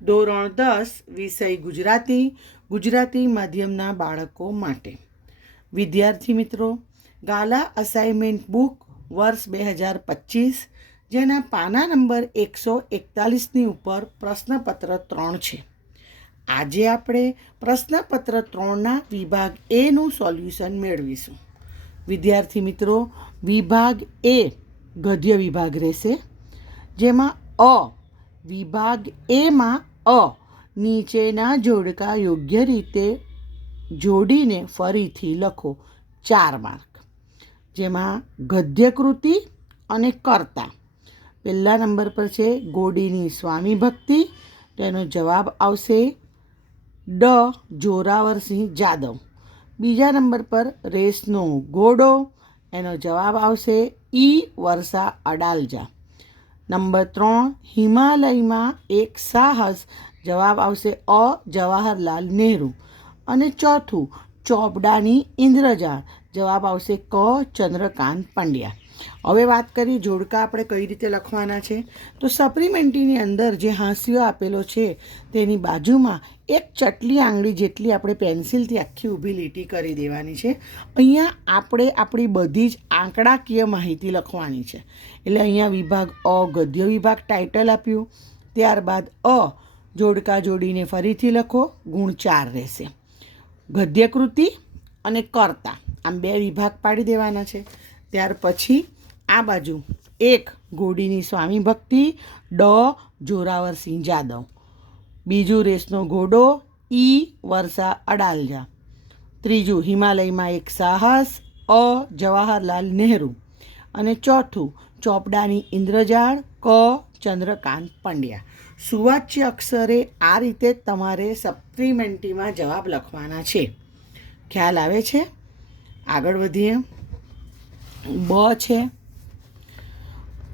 ધોરણ 10 વિષય ગુજરાતી, ગુજરાતી માધ્યમના બાળકો માટે. વિદ્યાર્થી મિત્રો, ગાલા અસાઇનમેન્ટ બુક વર્ષ 2025 જેના પાના નંબર 141ની ઉપર પ્રશ્નપત્ર 3 છે. આજે આપણે પ્રશ્નપત્ર 3ના વિભાગ એનું સોલ્યુશન મેળવીશું. વિદ્યાર્થી મિત્રો, વિભાગ એ ગદ્ય વિભાગ રહેશે, જેમાં વિભાગ એમાં નીચેના જોડકા યોગ્ય રીતે જોડીને ફરીથી લખો, 4 માર્ક. જેમાં ગદ્યકૃતિ અને કર્તા. પહેલા નંબર પર છે ગોડીની સ્વામી ભક્તિ, તેનો જવાબ આવશે જોરાવરસિંહ જાદવ. બીજા નંબર પર રેસનો ઘોડો, એનો જવાબ આવશે વર્ષા અડાલજા. નંબર 3 હિમાલયમાં એક સાહસ, જવાબ આવશે જવાહરલાલ નહેરુ. અને ચોથું ચોપડાની ઇન્દ્રજાળ, જવાબ આવશે ચંદ્રકાંત પંડ્યા. હવે વાત કરી જોડકા આપણે કઈ રીતે લખવાના છે. તો સપ્લિમેન્ટરીની અંદર જે હાંસિયો આપેલો છે તેની બાજુમાં એક ચટલી આંગળી જેટલી આપણે પેન્સિલથી આખી ઊભી લીટી કરી દેવાની છે. અહીંયા આપણે આપણી બધી જ આંકડાકીય માહિતી લખવાની છે. એટલે અહીંયા વિભાગ ગદ્ય વિભાગ ટાઇટલ આપ્યું, ત્યારબાદ જોડકા જોડીને ફરીથી લખો, ગુણ 4 રહેશે. ગદ્યકૃતિ અને કર્તા આમ 2 વિભાગ પાડી દેવાના છે. ત્યાર પછી આ બાજુ એક ગોડીની સ્વામી ભક્તિ, જોરાવરસિંહ જાદવ. બીજું રેસનો ઘોડો, વર્ષા અડાલજા. ત્રીજું હિમાલયમાં એક સાહસ, જવાહરલાલ નહેરુ. અને ચોથું ચોપડાની ઇન્દ્રજાળ, ચંદ્રકાંત પંડ્યા. સુવાચ્ય અક્ષરે આ રીતે તમારે સપ્લિમેન્ટરીમાં જવાબ લખવાના છે. ખ્યાલ આવે છે? આગળ વધીએ. છે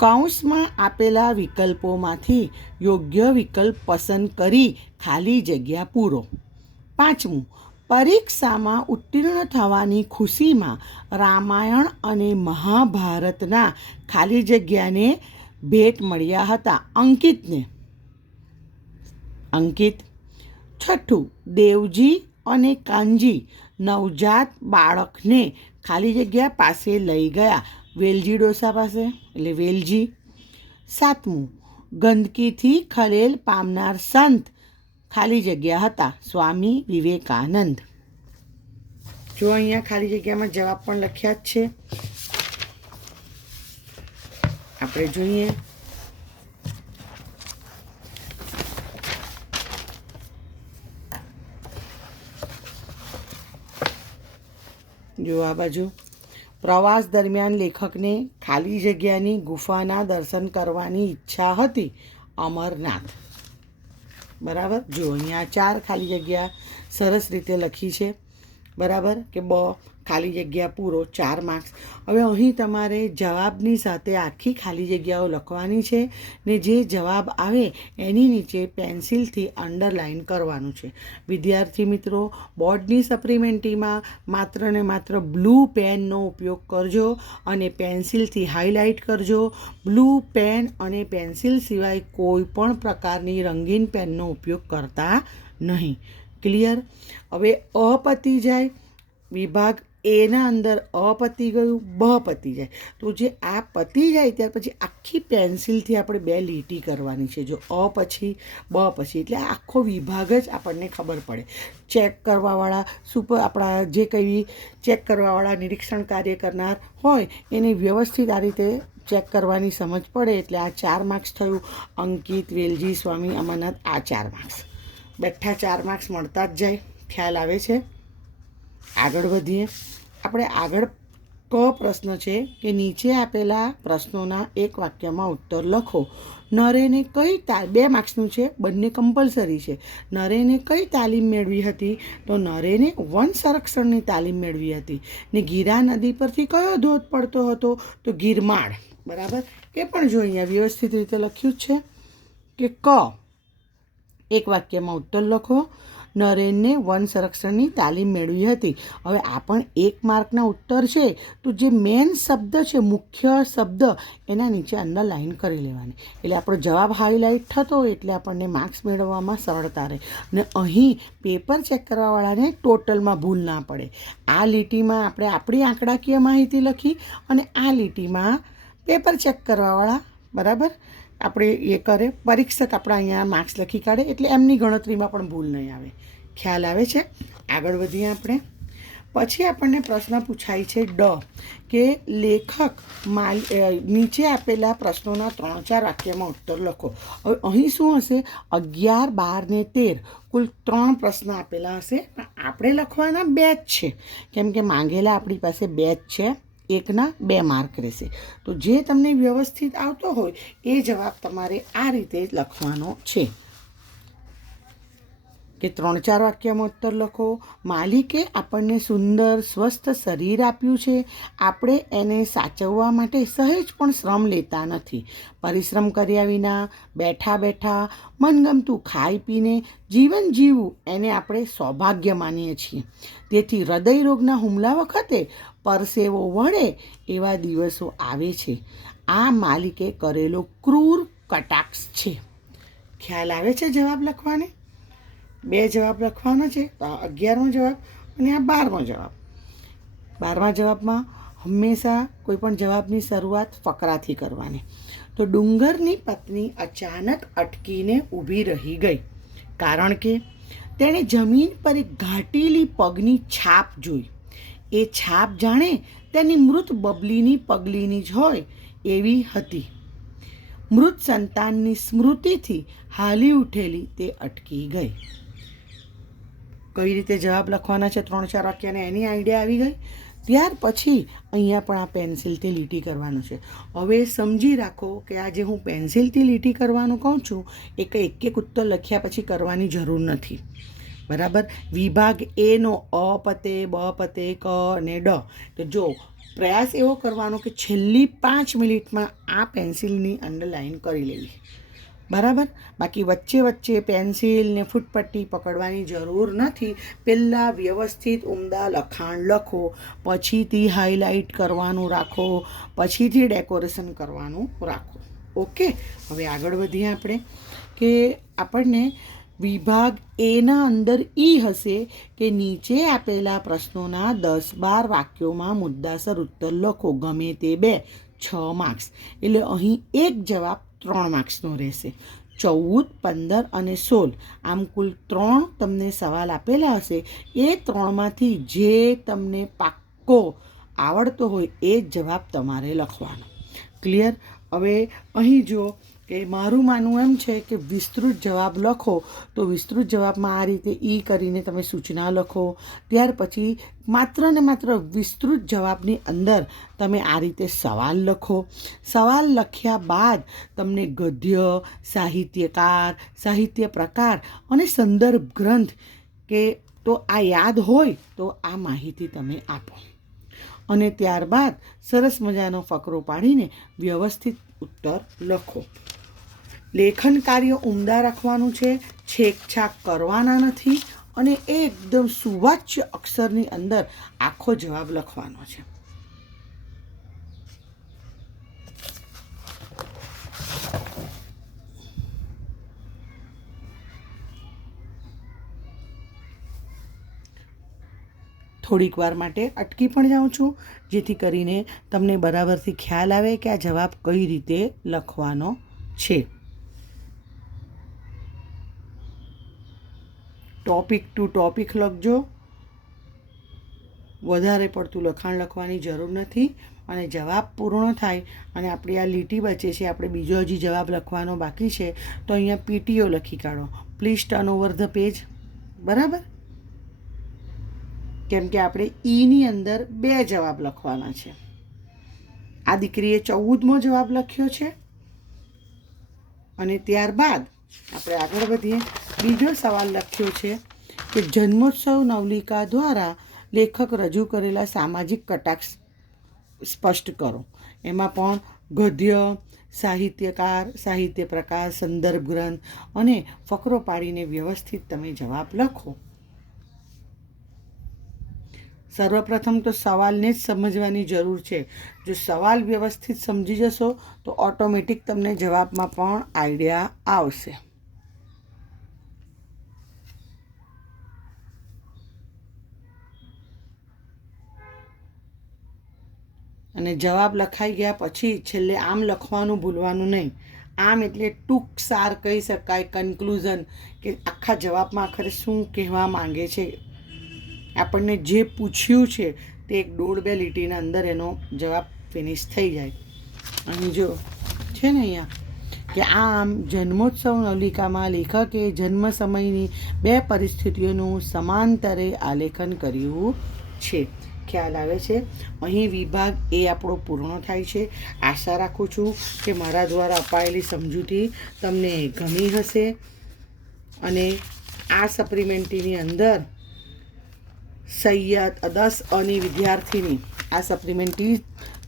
કૌંસમાં આપેલા વિકલ્પોમાંથી યોગ્ય વિકલ્પ પસંદ કરી ખાલી જગ્યા પૂરો. 5મું, પરીક્ષામાં ઉત્તીર્ણ થવાની ખુશીમાં રામાયણ અને મહાભારતના ખાલી જગ્યાને ભેટ મળ્યા હતા અંકિતને. અંકિત. 6ઠું, દેવજી અને કાનજી નવજાત બાળકને ખાલી જગ્યા પાસે લઈ ગયા, વેલજી ડોસા પાસે, એટલે વેલજી. 7મું, ગંદકીથી ખલેલ પામનાર સંત ખાલી જગ્યા હતા, સ્વામી વિવેકાનંદ. જો અહીંયા ખાલી જગ્યામાં જવાબ પણ લખ્યા જ છે. આપણે જોઈએ. જો આ બાજુ પ્રવાસ દરમિયાન લેખકને ખાલી જગ્યાની ગુફાના દર્શન કરવાની ઈચ્છા હતી, અમરનાથ. બરાબર. જો અહીંયા 4 ખાલી જગ્યા સરસ રીતે લખી છે. બરાબર કે ખાલી જગ્યા પૂરો, 4 માર્ક્સ. હવે અહીં તમારે જવાબની સાથે આખી ખાલી જગ્યાઓ લખવાની છે ને જે જવાબ આવે એની નીચે પેન્સિલથી અંડરલાઇન કરવાનું છે. વિદ્યાર્થી મિત્રો, બોર્ડની સપ્લિમેન્ટરીમાં માત્ર ને માત્ર બ્લુ પેનનો ઉપયોગ કરજો અને પેન્સિલથી હાઇલાઇટ કરજો. બ્લુ પેન અને પેન્સિલ સિવાય કોઈ પણ પ્રકારની રંગીન પેનનો ઉપયોગ કરતા નહીં. ક્લિયર? હવે પતી જાય, વિભાગ એના અંદર પતી ગયું, પતી જાય. તો જે આ પતી જાય ત્યાર પછી આખી પેન્સિલથી આપણે 2 લીટી કરવાની છે. જો પછી પછી, એટલે આખો વિભાગ જ આપણને ખબર પડે. ચેક કરવાવાળા આપણા જે કંઈ ચેક કરવાવાળા નિરીક્ષણ કાર્ય કરનાર હોય એને વ્યવસ્થિત આ રીતે ચેક કરવાની સમજ પડે. એટલે આ 4 માર્ક્સ થયું. અંકિત, વેલજી, સ્વામી, અમરનાથ, આ 4 માર્ક્સ. બેઠા 4 માર્ક્સ મળતા જ જાય. ખ્યાલ આવે છે? આગળ વધીએ. આપણે આગળ પ્રશ્ન છે કે નીચે આપેલા પ્રશ્નોના એક વાક્યમાં ઉત્તર લખો. નરેને કઈ 2 માર્ક્સનું છે, બંને કમ્પલસરી છે. નરેને કઈ તાલીમ મેળવી હતી? તો નરેને વન સંરક્ષણની તાલીમ મેળવી હતી. ને ગીરા નદી પરથી કયો ધોધ પડતો હતો? તો ગિરમાળ. બરાબર. એ પણ જો અહીંયા વ્યવસ્થિત રીતે લખ્યું જ છે કે એક વાક્યમાં ઉત્તર લખો. નરેનને વન સંરક્ષણની તાલીમ મેળવી હતી. હવે આ પણ 1 માર્કના ઉત્તર છે, તો જે મેન શબ્દ છે, મુખ્ય શબ્દ, એના નીચે અંડરલાઈન કરી લેવાની. એટલે આપણો જવાબ હાઇલાઇટ થતો હોય એટલે આપણને માર્ક્સ મેળવવામાં સરળતા રહે. અને અહીં પેપર ચેક કરવાવાળાને ટોટલમાં ભૂલ ના પડે. આ લીટીમાં આપણે આપણી આંકડાકીય માહિતી લખી અને આ લીટીમાં પેપર ચેક કરવાવાળા બરાબર આપણે એ કરે, પરીક્ષક આપણા અહીંયા માર્ક્સ લખી કાઢે, એટલે એમની ગણતરીમાં પણ ભૂલ નહીં આવે. ખ્યાલ આવે છે? આગળ વધીએ આપણે. પછી આપણને પ્રશ્ન પૂછાય છે કે લેખક નીચે આપેલા પ્રશ્નોના 3-4 વાક્યમાં ઉત્તર લખો. હવે અહીં શું હશે? 11, 12 ને 13 કુલ 3 પ્રશ્ન આપેલા હશે, પણ આપણે લખવાના 2 જ છે, કેમ કે માંગેલા આપણી પાસે 2 જ છે. 1ના 2 માર્ક રહેશે. તો જે તમને વ્યવસ્થિત આવતો હોય એ જવાબ તમારે આ રીતે જ લખવાનો છે કે 3-4 વાક્યમાં ઉત્તર લખો. માલિકે આપણને સુંદર સ્વસ્થ શરીર આપ્યું છે. આપણે એને સાચવવા માટે સહેજ પણ શ્રમ લેતા નથી. પરિશ્રમ કર્યા વિના બેઠા બેઠા મનગમતું ખાઈ પીને જીવન જીવવું એને આપણે સૌભાગ્ય માનીએ છીએ. તેથી હૃદય રોગના હુમલા વખતે પરસેવો વળે એવા દિવસો આવે છે. આ માલિકે કરેલો ક્રૂર કટાક્ષ છે. ખ્યાલ આવે છે જવાબ લખવાને? 2 જવાબ લખવાના છે. તો આ 11મો જવાબ અને આ 12મો જવાબ. 12મા જવાબમાં હંમેશા કોઈ પણ જવાબની શરૂઆત ફકરાથી કરવાની. તો ડુંગરની પત્ની અચાનક અટકીને ઊભી રહી ગઈ, કારણ કે તેણે જમીન પર એક ઘાટેલી પગની છાપ જોઈ. એ છાપ જાણે તેની મૃત બબલીની પગલીની જ હોય એવી હતી. મૃત સંતાનની સ્મૃતિથી હાલી ઉઠેલી તે અટકી ગઈ. કઈ રીતે જવાબ લખવાના છે 3-4 વાક્યને એની આઈડિયા આવી ગઈ. ત્યાર પછી અહીંયા પણ આ પેન્સિલથી લીટી કરવાનું છે. હવે સમજી રાખો કે આ જે હું પેન્સિલથી લીટી કરવાનું કહું છું એ કંઈ એક ઉત્તર લખ્યા પછી કરવાની જરૂર નથી. બરાબર? વિભાગ એનો અ પતે, બ પતે, ક અને ડ. તો જો પ્રયાસ એવો કરવાનો કે છેલ્લી 5 મિનિટમાં આ પેન્સિલની અંડરલાઈન કરી લેવી. બરાબર? બાકી વચ્ચે વચ્ચે પેન્સિલ ને ફૂટપટ્ટી પકડવાની જરૂર નથી. પહેલાં વ્યવસ્થિત ઉમદા લખાણ લખો, પછીથી હાઇલાઇટ કરવાનું રાખો, પછીથી ડેકોરેશન કરવાનું રાખો. ઓકે, હવે આગળ વધીએ આપણે કે આપણને વિભાગ એના અંદર ઈ હશે કે નીચે આપેલા પ્રશ્નોના 10-12 વાક્યોમાં મુદ્દાસર ઉત્તર લખો, ગમે તે 2, 6 માર્ક્સ. એટલે અહીં એક જવાબ 3 માર્ક્સનો રહેશે. 14, 15 અને 16 આમ કુલ 3 તમને સવાલ આપેલા હશે. એ 3માંથી જે તમને પાક્કો આવડતો હોય એ જ જવાબ તમારે લખવાનો. ક્લિયર? હવે અહીં જો કે મારું માનવું એમ છે કે વિસ્તૃત જવાબ લખો, તો વિસ્તૃત જવાબમાં આ રીતે ઈ કરીને તમે સૂચના લખો. ત્યાર પછી માત્ર ને માત્ર વિસ્તૃત જવાબની અંદર તમે આ રીતે સવાલ લખો. સવાલ લખ્યા બાદ તમને ગદ્ય, સાહિત્યકાર, સાહિત્ય પ્રકાર અને સંદર્ભ ગ્રંથ કે તો આ યાદ હોય તો આ માહિતી તમે આપો. અને ત્યારબાદ સરસ મજાનો ફકરો પાડીને વ્યવસ્થિત ઉત્તર લખો. લેખન કાર્ય ઉમદા રાખવાનું છે, છેકછાક કરવાના નથી અને એકદમ સુવાચ્ય અક્ષરની અંદર આખો જવાબ લખવાનો છે. થોડીક વાર માટે અટકી પણ જાઉં છું, જેથી કરીને તમને બરાબરથી ખ્યાલ આવે કે આ જવાબ કઈ રીતે લખવાનો છે. ટોપિક ટુ ટોપિક લખજો. વધારે પડતું લખાણ લખવાની જરૂર નથી. અને જવાબ પૂર્ણ થાય અને આપણી આ લીટી બચે છે, આપણે બીજો હજી જવાબ લખવાનો બાકી છે, તો અહીંયા PTO લખી કાઢો, please turn over the page. બરાબર? કેમ કે આપણે ઈની અંદર 2 જવાબ લખવાના છે. આ દીકરીએ 14મો જવાબ લખ્યો છે. અને ત્યારબાદ આપણે આગળ વધીએ. બીજો સવાલ લખ્યો છે કે જન્મોત્સવ નવલિકા દ્વારા લેખક રજૂ કરેલા સામાજિક કટાક્ષ સ્પષ્ટ કરો. એમાં પણ ગદ્ય, સાહિત્યકાર, સાહિત્ય પ્રકાર, સંદર્ભ ગ્રંથ અને ફકરો પાડીને વ્યવસ્થિત તમે જવાબ લખો. સર્વપ્રથમ તો સવાલને જ સમજવાની જરૂર છે. જો સવાલ વ્યવસ્થિત સમજી જશો તો ઓટોમેટિક તમને જવાબમાં પણ આઈડિયા આવશે. અને જવાબ લખાઈ ગયા પછી છેલ્લે આમ લખવાનું ભૂલવાનું નહીં. આમ એટલે ટૂંકસાર કહી શકાય, કન્ક્લુઝન, કે આખા જવાબમાં આખરે શું કહેવા માંગે છે. આપણને જે પૂછ્યું છે તે 1-2 લીટીના અંદર એનો જવાબ ફિનિશ થઈ જાય. અને જો છે ને અહીંયા કે આમ જન્મોત્સવ નવલિકામાં લેખકે જન્મ સમયની 2 પરિસ્થિતિઓનું સમાંતરે આલેખન કર્યું છે. ખ્યાલ આવે છે? અહીં વિભાગ એ આપણો પૂર્ણ થાય છે. આશા રાખું છું કે મારા દ્વારા અપાયેલી સમજૂતી તમને ગમી હશે. અને આ સપ્લિમેન્ટરીની અંદર સૈયદ 10 અની વિદ્યાર્થીની, આ સપ્લિમેન્ટરી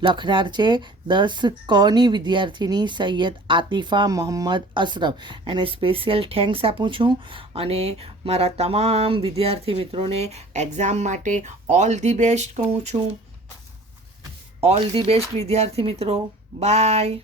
લખનાર છે 10 કની વિદ્યાર્થીની સૈયદ આતિફા મોહમ્મદ અશરફ. એને સ્પેશિયલ થેન્ક્સ આપું છું. અને મારા તમામ વિદ્યાર્થી મિત્રોને એક્ઝામ માટે ઓલ ધી બેસ્ટ કહું છું. ઓલ ધી બેસ્ટ વિદ્યાર્થી મિત્રો. બાય.